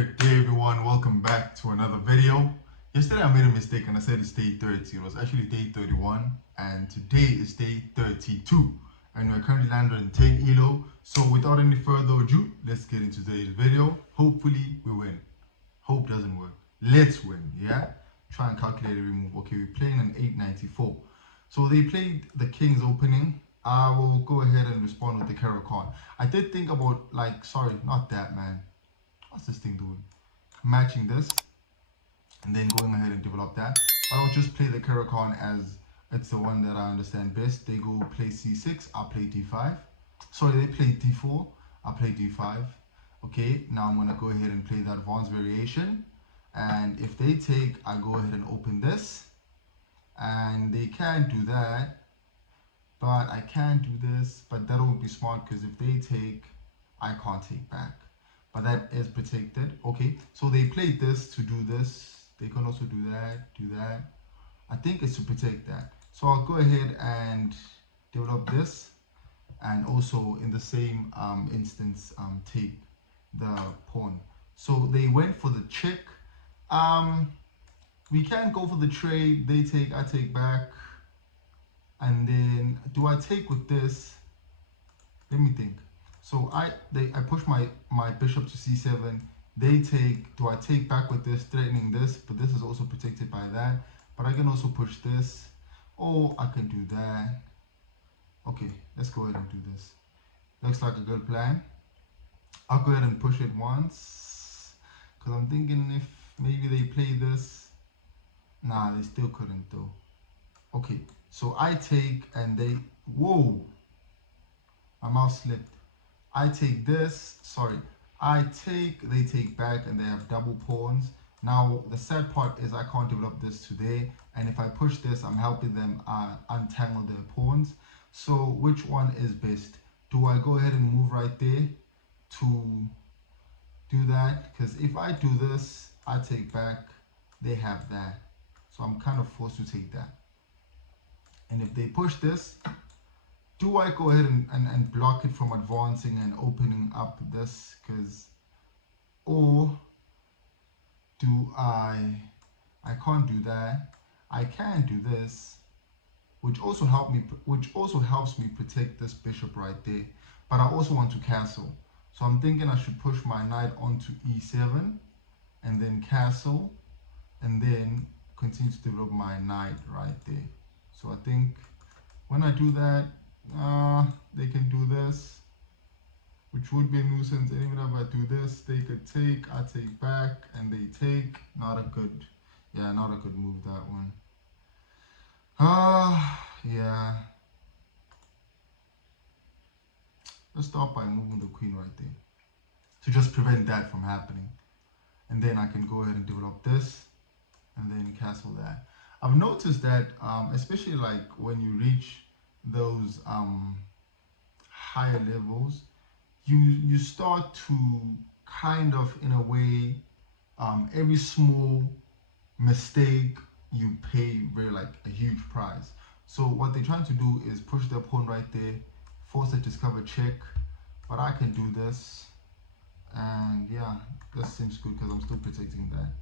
Good day, everyone. Welcome back to another video. Yesterday I made a mistake and I said it's day 30. It was actually day 31, and today is day 32. And we're currently landed on 10 ELO. So without any further ado, let's get into today's video. Hopefully we win. Hope doesn't work. Let's win, yeah? Try and calculate every move. Okay, we're playing an 894. So they played the King's opening. I will go ahead and respond with the Caro-Kann. I did think about, sorry, not that, man. What's this thing doing? Matching this and then going ahead and develop that. But I'll just play the Caro-Kann as it's the one that I understand best. They go play c6, I'll play d5. Sorry, they play d4, I'll play d5. Okay, now I'm gonna go ahead and play the advanced variation. And if they take, I go ahead and open this. And they can do that, but I can't do this. But that would be smart because if they take, I can't take back. But that is protected. Okay, so they played this to do this. They can also do that. I think it's to protect that. So I'll go ahead and develop this, and also in the same instance take the pawn. So they went for the check. We can go for the trade. They take, I take back. And then do I take with this? Let me think. So I push my bishop to c7. They take. Do I take back with this, threatening this? But this is also protected by that. But I can also push this, or I can do that. Okay, let's go ahead and do this. Looks like a good plan. I'll go ahead and push it once, because I'm thinking if maybe they play this. Nah, they still couldn't though. Okay, so I take and they. Whoa! My mouse slipped. I take this, sorry, I take, they take back, and they have double pawns. Now, the sad part is I can't develop this today, and if I push this, I'm helping them untangle their pawns. So, which one is best? Do I go ahead and move right there to do that? Because if I do this, I take back, they have that. So, I'm kind of forced to take that. And if they push this, do I go ahead and block it from advancing and opening up this? Or do I can't do that. I can do this, which also helps me protect this bishop right there. But I also want to castle. So I'm thinking I should push my knight onto e7 and then castle, and then continue to develop my knight right there. So I think when I do that, they can do this, which would be a nuisance. And even if I do this, they could take, I take back, and they take. Not a good move, that one. Yeah. Let's start by moving the queen right there to just prevent that from happening. And then I can go ahead and develop this, and then castle that. I've noticed that, especially like when you reach those higher levels, you start to kind of, in a way, every small mistake you pay a huge price. So what they're trying to do is push their pawn right there, force it to discover check, but I can do this, and yeah, this seems good because I'm still protecting that.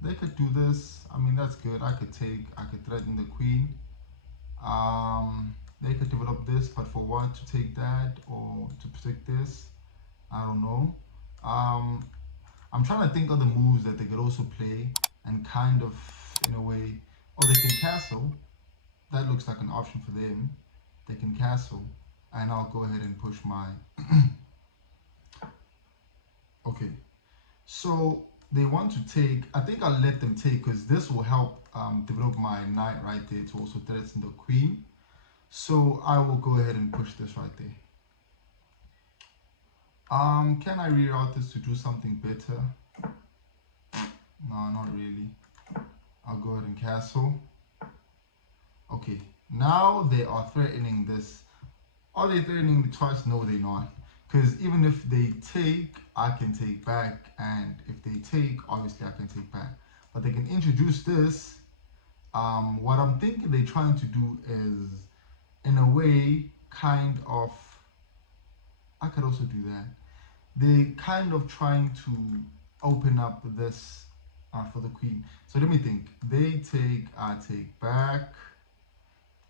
They could do this. I mean, that's good. I could threaten the queen. They could develop this, but for what? To take that or to protect this? I don't know. I'm trying to think of the moves that they could also play, and kind of, in a way, oh, they can castle. That looks like an option for them. They can castle, and I'll go ahead and push my. Okay, so they want to take. I think I'll let them take because this will help develop my knight right there to also threaten the queen. So I will go ahead and push this right there. Can I reroute this to do something better? No, not really. I'll go ahead and castle. Okay, now they are threatening this. Are they threatening me twice? No, they're not. Because even if they take, I can take back. And if they take, obviously I can take back. But they can introduce this. What I'm thinking they're trying to do is, in a way, kind of, I could also do that. they kind of trying to open up this for the queen. So let me think. They take, I take back,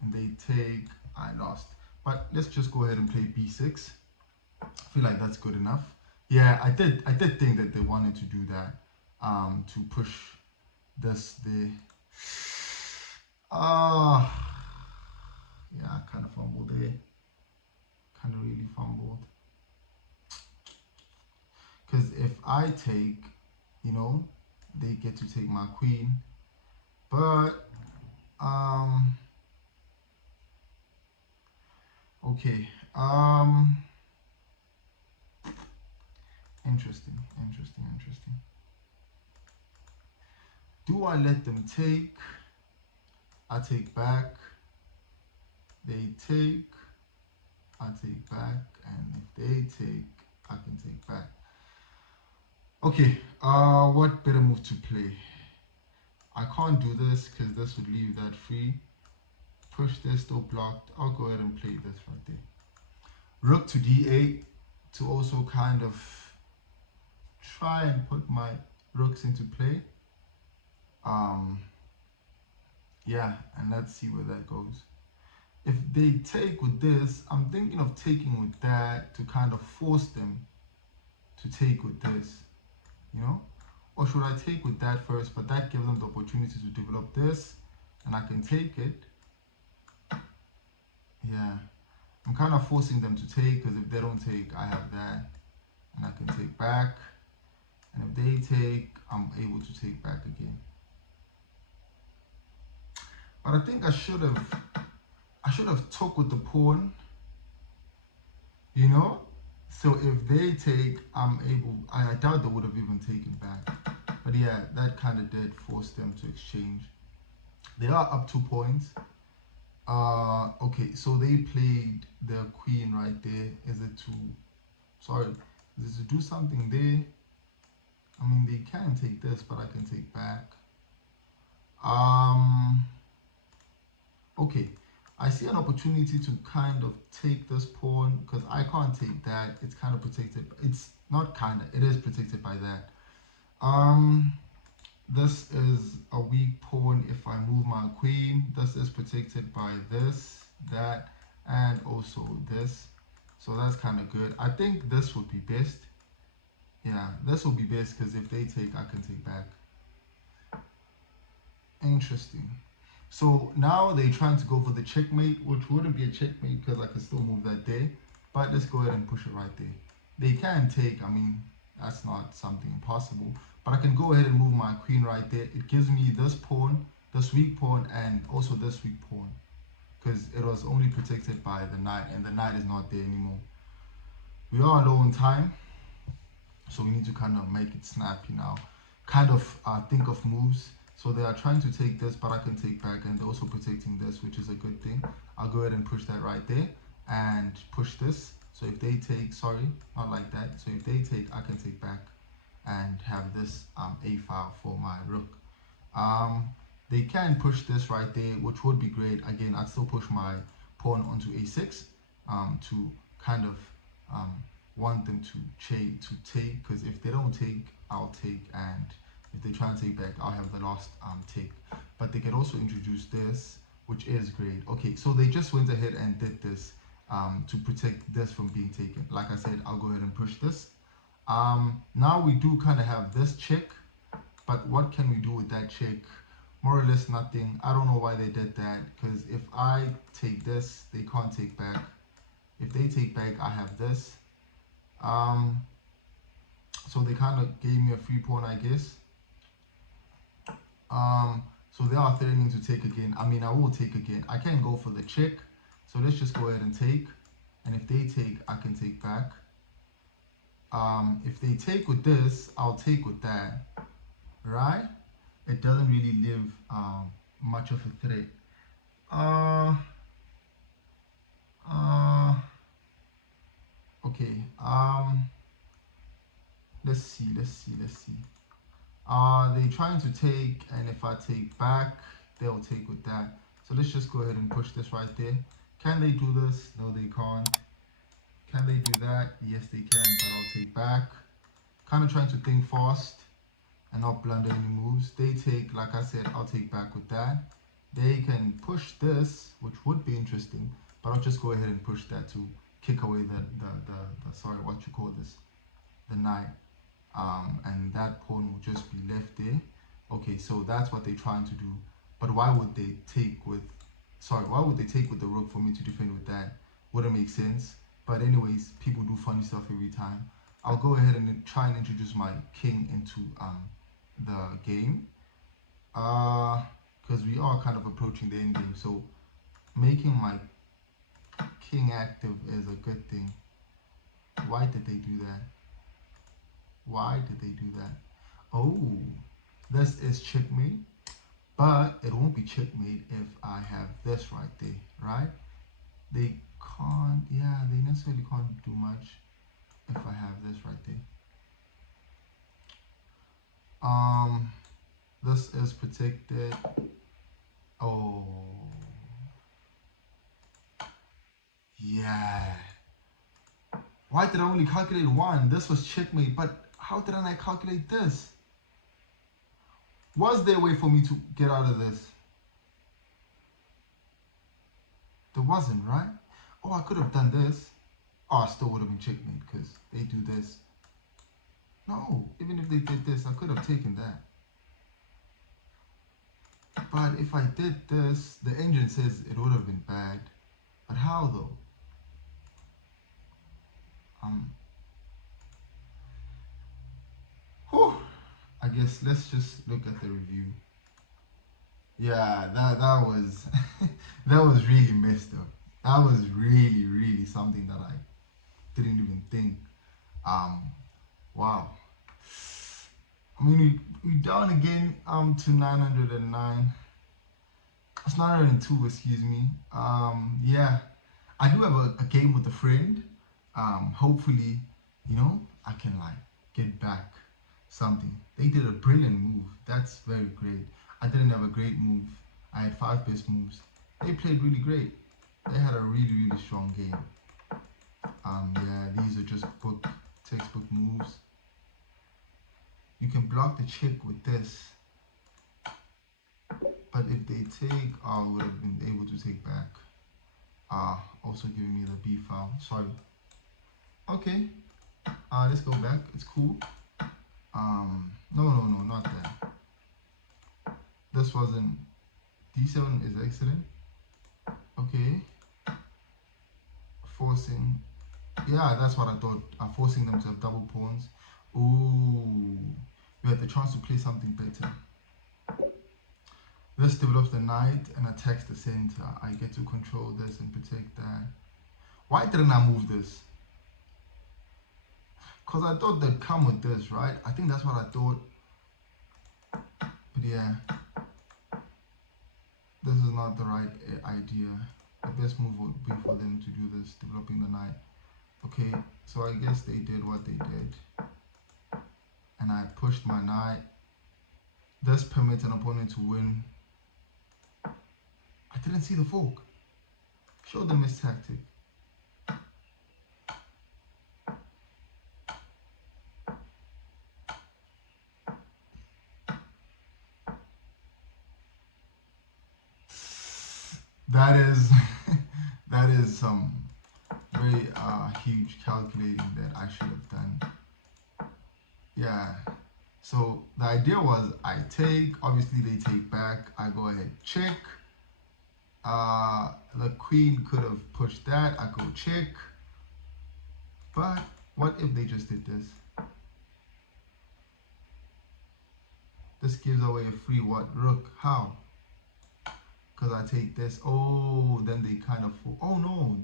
and they take, I lost. But let's just go ahead and play b6. I feel like that's good enough. Yeah, I did think that they wanted to do that, to push this there. Yeah, I kind of fumbled there. Kind of really fumbled. Because if I take, you know, they get to take my queen. But, okay. Interesting. Do I let them take? I take back. They take. I take back. And if they take, I can take back. Okay, what better move to play? I can't do this because this would leave that free. Push this, still blocked. I'll go ahead and play this right there. Rook to d8 to also kind of try and put my rooks into play. Yeah, and let's see where that goes. If they take with this, I'm thinking of taking with that to kind of force them to take with this, you know? Or should I take with that first, but that gives them the opportunity to develop this, and I can take it. Yeah, I'm kind of forcing them to take, because if they don't take, I have that, and I can take back. And if they take, I'm able to take back again. But I think I should have took with the pawn, you know? So if they take, I'm able, I doubt they would have even taken back. But yeah, that kind of did force them to exchange. They are up 2 points. Okay, so they played their queen right there. Is it to, sorry, is it to do something there? I mean, they can take this, but I can take back. Okay, I see an opportunity to kind of take this pawn because I can't take that. It's kind of protected. It's not kind of, it is protected by that. This is a weak pawn if I move my queen. This is protected by this, that, and also this. So that's kind of good. I think this would be best. Yeah, this will be best because if they take, I can take back. Interesting. So now they're trying to go for the checkmate, which wouldn't be a checkmate because I can still move that there. But let's go ahead and push it right there. They can take, I mean, that's not something impossible. But I can go ahead and move my queen right there. It gives me this pawn, this weak pawn, and also this weak pawn. Because it was only protected by the knight, and the knight is not there anymore. We are low on time, so we need to kind of make it snappy now. Kind of think of moves. So they are trying to take this, but I can take back, and they're also protecting this, which is a good thing. I'll go ahead and push that right there and push this. So if they take, sorry, not like that. So if they take, I can take back and have this a file for my rook. They can push this right there, which would be great. Again, I'd still push my pawn onto a6 to kind of want them to take, because if they don't take, I'll take, and if they try and take back, I'll have the last take. But they can also introduce this, which is great. Okay, so they just went ahead and did this to protect this from being taken. Like I said, I'll go ahead and push this. Now we do kind of have this check, but what can we do with that check? More or less nothing. I don't know why they did that, because if I take this, they can't take back. If they take back, I have this. So they kind of gave me a free pawn, I guess. So they are threatening to take again. I mean, I will take again. I can go for the check. So let's just go ahead and take. And if they take, I can take back. If they take with this, I'll take with that. Right? It doesn't really leave much of a threat. Okay. Let's see. They're trying to take, and if I take back, they'll take with that. So let's just go ahead and push this right there. Can they do this? No, they can't. Can they do that? Yes, they can, but I'll take back. Kind of trying to think fast and not blunder any moves. They take, like I said, I'll take back with that. They can push this, which would be interesting, but I'll just go ahead and push that to kick away the sorry, what you call this, the knight. And that pawn will just be left there. Okay, so that's what they're trying to do. But why would they take with, why would they take with the rook for me to defend with that? Wouldn't make sense. But anyways, people do funny stuff every time. I'll go ahead and try and introduce my king into the game. Because we are kind of approaching the end game. So making my king active is a good thing. Why did they do that? Why did they do that? Oh, this is checkmate, but it won't be checkmate if I have this right there, right? They can't, yeah, they necessarily can't do much if I have this right there. This is protected. Oh, yeah. Why did I only calculate one? This was checkmate, but how did I not calculate this? Was there a way for me to get out of this? There wasn't, right? Oh, I could have done this. Oh, I still would have been checkmate because they do this. No, even if they did this, I could have taken that. But if I did this, the engine says it would have been bad. But how though? Whew, I guess let's just look at the review. Yeah, that was that was really messed up. That was really something that I didn't even think. Wow. I mean, we down again to 909. It's 902, excuse me. Yeah, I do have a game with a friend. Hopefully, you know, I can like get back something. They did a brilliant move. That's very great. I didn't have a great move. I had 5 best moves. They played really great. They had a really strong game. Yeah, these are just textbook moves. You can block the check with this. But if they take, I would have been able to take back. Also giving me the B file. Sorry. Okay. Let's go back. It's cool. No, not that. This wasn't. D7 is excellent. Okay. Forcing. Yeah, that's what I thought. Forcing them to have double pawns. Ooh. We had the chance to play something better. This develops the knight and attacks the center. I get to control this and protect that. Why didn't I move this? Because I thought they'd come with this, right? I think that's what I thought. But yeah. This is not the right idea. The best move would be for them to do this, developing the knight. Okay, so I guess they did what they did. And I pushed my knight. This permits an opponent to win. I didn't see the fork. Show them his tactic. That is some very huge calculating that I should have done. Yeah. So the idea was I take, obviously they take back, I go ahead check. The queen could have pushed that, I go check. But what if they just did this? This gives away a free what? Rook. How? Because I take this. Oh, then they kind of. Oh no,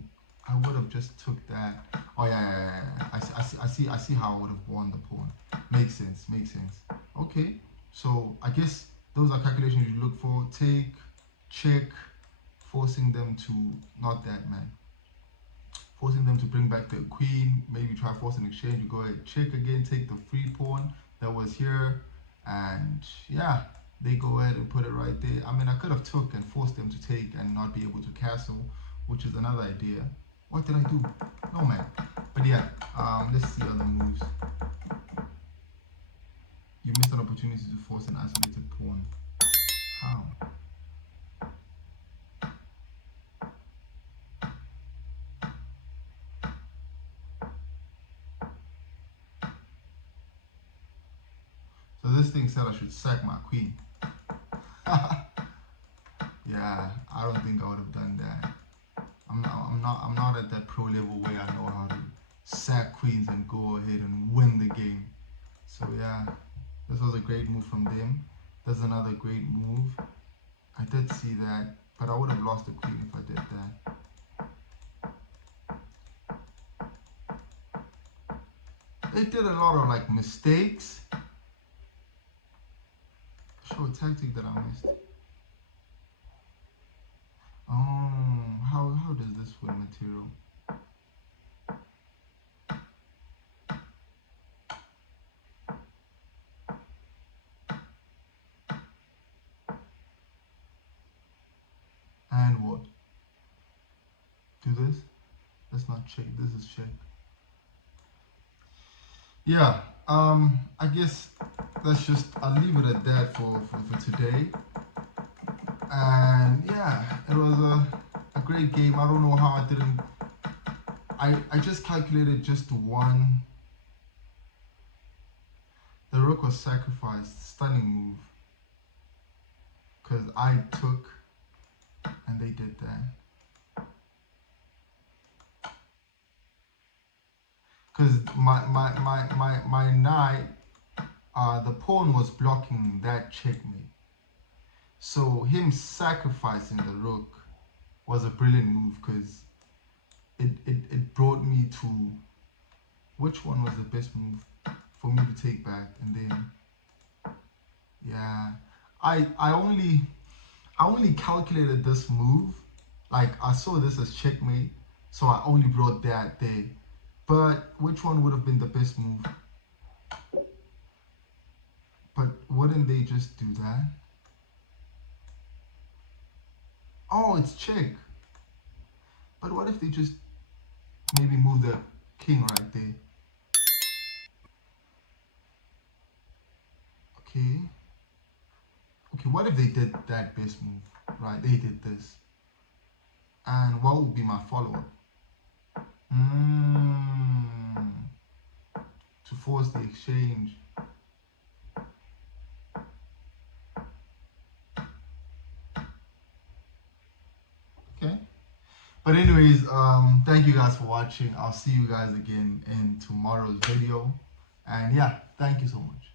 I would have just took that. Oh yeah. I see how I would have won the pawn. Makes sense. Okay, so I guess those are calculations you look for. Take, check, forcing them to not that man. Forcing them to bring back the queen. Maybe try force an exchange. You go ahead, check again, take the free pawn that was here, and yeah. They go ahead and put it right there. I mean, I could have took and forced them to take and not be able to castle, which is another idea. What did I do? No, man. But yeah, let's see other moves. You missed an opportunity to force an isolated pawn. How? So this thing said I should sack my queen. Yeah, I don't think I would have done that. I'm not at that pro level where I know how to sack queens and go ahead and win the game. So yeah, this was a great move from them. There's another great move. I did see that, but I would have lost the queen if I did that. They did a lot of like mistakes. Show a tactic that I missed. Oh, how does this win material? And what? Do this? That's not check. This is check. Yeah. I guess that's just. I'll leave it at that for today. And yeah, it was a great game. I don't know how I didn't. I just calculated just one. The rook was sacrificed. Stunning move. Because I took and they did that. Because my knight, the pawn was blocking that checkmate. So him sacrificing the rook was a brilliant move because it brought me to which one was the best move for me to take back. And then yeah, I only calculated this move, like I saw this as checkmate, so I only brought that there. But which one would have been the best move? But wouldn't they just do that? Oh, it's check. But what if they just maybe move the king right there? Okay. Okay, what if they did that best move? Right, they did this. And what would be my follow-up? To force the exchange. Okay. But anyways, thank you guys for watching. I'll see you guys again in tomorrow's video. And yeah, thank you so much.